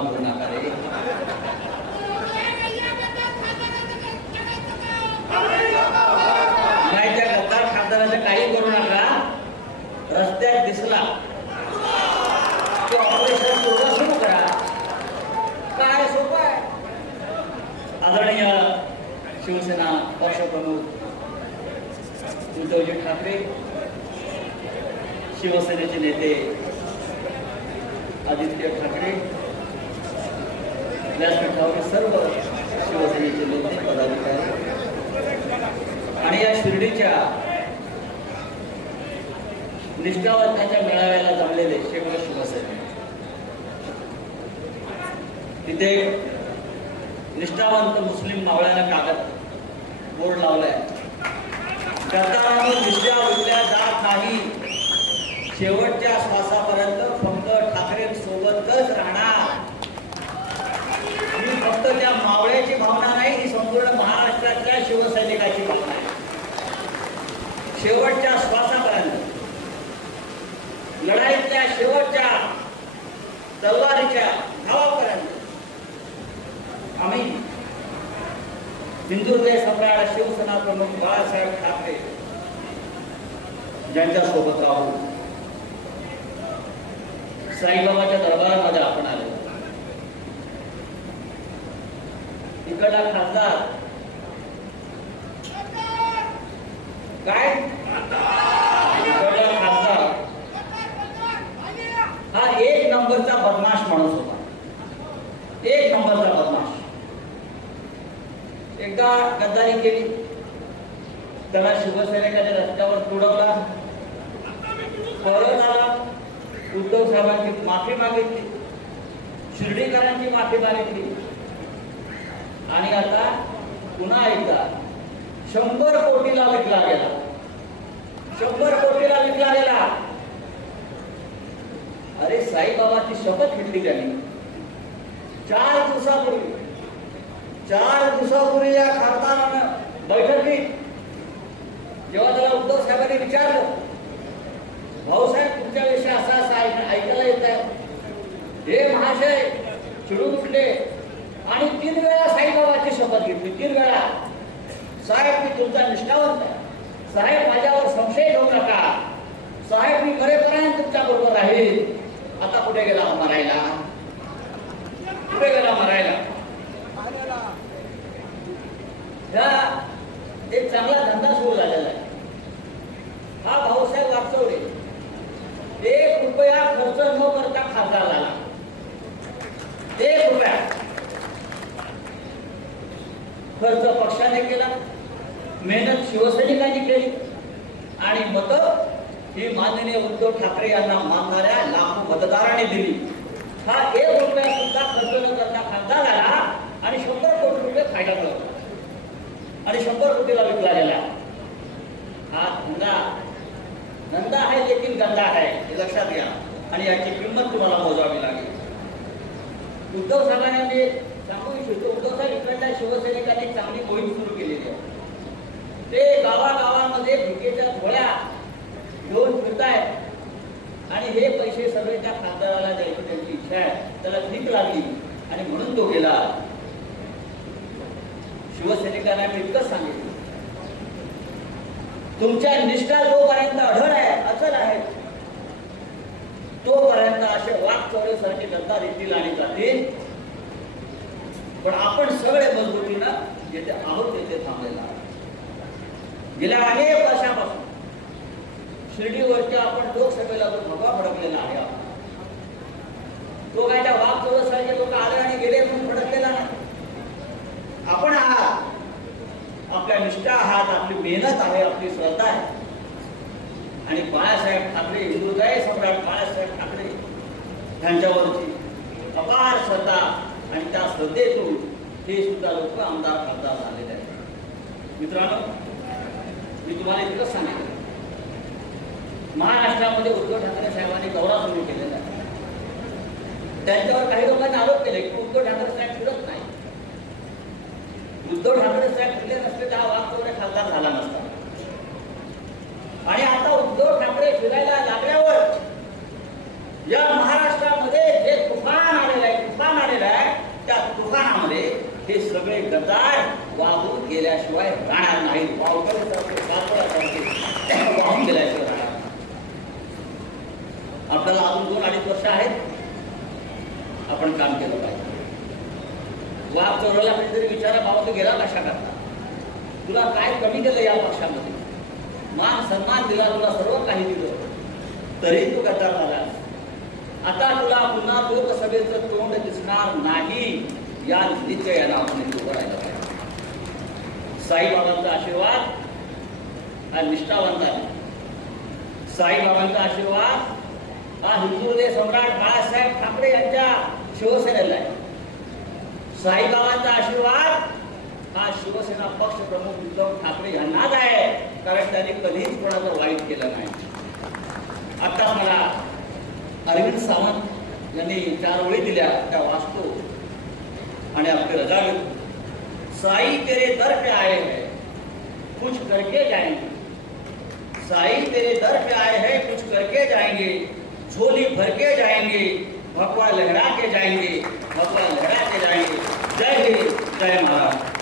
बदनाम करू नका रे. नाही त्या गद्दार खासदाराच्या काही करू नका. रस्त्यात दिसला की ऑपरेशन सुरू करा. काय सोपं आहे. आदरणीय शिवसेना पक्षप्रमुख उद्धवजी ठाकरे, शिवसेनेचे नेते आदित्य ठाकरे, व्यासपीठावर सर्व शिवसेनेचे नेते पदाधिकारी आणि या शिर्डीच्या निष्ठावंतांच्या मेळाव्याला जमलेले शेकडो शिवसैनिक. तिथे निष्ठावंत मुस्लिम मावळ्यानं कागद बोर्ड लावलाय. गद्दारांवर निष्ठा विकल्या जात नाही. शेवटच्या श्वासापर्यंत फक्त ठाकरेंसोबतच राहणार. ही फक्त त्या मावळ्याची भावना नाही, ही संपूर्ण महाराष्ट्रातल्या शिवसैनिकाची भावना आहे. शेवटच्या श्वासापर्यंत, लढाईतल्या शेवटच्या तलवारीच्या धावापर्यंत आम्ही हिंदुहृदय सम्राट शिवसेना प्रमुख बाळासाहेब ठाकरे ज्यांच्या सोबत राहू. साईबाबाच्या दरबारामध्ये आपण आलो. इकडला खासदार काय, इकडला खासदार हा एक नंबरचा बदमाश माणूस होता. एक नंबरचा बदमाश. एकदा गद्दारी केली, त्याला शिवसैनिकाच्या रस्त्यावर तुडवला. परत आला, उद्धव साहेबांची माफी मागितली, शिर्डीकरांची माफी मागितली आणि आता पुन्हा एकदा 100 कोटीला विकला गेला. 100 कोटीला विकला गेला. अरे साईबाबाची शपथ घेतली त्यांनी 4 दिवसापूर्वी. 4 दिवसापूर्वी या खासदारानं बैठकीत जेव्हा त्याला उद्धव साहेबांनी विचारलं, भाऊसाहेब तुमच्याविषयी असा ऐकायला येत आहे, हे महाशय चिडून उठले आणि 3 वेळा साईबाबाची शपथ घेतली. 3 वेळा, साहेब मी तुमचा निष्ठावंत आहे, साहेब माझ्यावर संशय घेऊ नका, साहेब मी खरेपर्यंत तुमच्या बरोबर राहील. आता कुठे गेला मरायला? कुठे गेला मरायला? एक चांगला धंदा सुरू झालेला आहे. हा भाऊसाहेब वागचौरे 1 रुपया खर्च न करता खासदार झाला. 1 रुपया खर्च पक्षाने केला, मेहनत शिवसैनिकांनी केली आणि मतं ही माननीय उद्धव ठाकरे यांना मानणाऱ्या लाखो मतदारांनी दिली. हा 1 रुपया सुद्धा खर्च न करता खासदार झाला आणि 100 कोटी रुपये फायदा मिळवला आणि 100 कोटीला विकला गेला. हा धंदा आहे लेकिन गंदा आहे, हे लक्षात घ्या आणि याची किंमत तुम्हाला मोजावी लागेल. उद्धव साहेबांनी सांगू इच्छितो, उद्धव साहेब इकडल्या शिवसैनिकांनी चांगली मोहीम सुरू केलेली आहे. ते गावागावांमध्ये भिकेच्या गोळ्या घेऊन फिरतायत आणि हे पैसे सगळे त्या खासदाराला द्यायची त्यांची इच्छा आहे. त्याला भीक लागली आणि म्हणून तो गेला. शिवसैनिकांना मी इतकंच सांगितलं, तुमच्या निष्ठा जोपर्यंत अढळ आहे, अचल आहे, तोपर्यंत असे वाघचौरेसारखे गद्दार येतील आणि जातील. पण आपण सगळे मजबुतीनं जिथे आहोत तिथे थांबलेला आहोत. गेल्या अनेक वर्षापासून शिर्डीवरच्या आपण लोकसभेला जो भगवा फडकलेला आहे, तो काय त्या वाघचौरेसारखे लोक आले आणि गेले म्हणून फडकलेला नाही. आपण आहात, आपल्या निष्ठा आहात, आपली मेहनत आहे, आपली श्रद्धा आहे आणि बाळासाहेब ठाकरे, हिंदुहृदय सम्राट बाळासाहेब ठाकरे यांच्यावरची अपार श्रद्धा आणि त्या श्रद्धेतून हे सुद्धा लोक आमदार खासदार झालेले आहेत. मित्रांनो, मी तुम्हाला इतकंच सांगितलं, महाराष्ट्रामध्ये उद्धव ठाकरे साहेबांनी दौरा सुरू केलेला आहे. त्यांच्यावर काही लोकांनी आरोप केले की उद्धव ठाकरे साहेब फिरत नाही. उद्धव ठाकरे साहेब फिरले नसते तर हा वाघचौरे खासदार झाला नसता. आणि आता उद्धव ठाकरे फिरायला लागल्यावर या महाराष्ट्रामध्ये जे तुफान आलेलं आहे, तुफान आलेलं वाहून गेल्याशिवाय राहणार नाही. वावकऱ्यासारखे सापळ्यासारखे वाहून गेल्याशिवाय राहणार नाही. आपल्याला अजून 2-2.5 वर्ष आहेत. आपण काम केलं पाहिजे. वाघ चोरला तरी विचारा, बाबा तू गेला कशा करता? तुला काय कमी केलं या पक्षामध्ये? मान सन्मान दिला, तुला सर्व काही दिलं, तरी तू गद्दार झाला. आता तुला पुन्हा लोकसभेचं तोंड दिसणार नाही या निश्चयानं आपण उभं राहिलं पाहिजे. साईबाबांचा आशीर्वाद हा निष्ठावंत आहे. साईबाबांचा आशीर्वाद हा हिंदू हृदय सम्राट बाळासाहेब ठाकरे यांच्या शिवसेनेला आहे. साईबाबांचा आशीर्वाद हा शिवसेना पक्ष प्रमुख उद्धव ठाकरे यांनाच आहे, कारण त्यांनी कधीच कोणाचं वाईट केलं नाही. आता मला अरविंद सावंत यांनी 4 ओळी दिल्या, त्या वाचतो आणि आपली रजा घेतो. साई तेरे दर पे आए हैं कुछ करके जाएंगे. साई तेरे दर पे आए हैं कुछ करके जाएंगे. झोली भर के जाएंगे, भगवा लहरा के जाएंगे, भगवा लहरा के जाएंगे. जय हिंद, जय महाराज.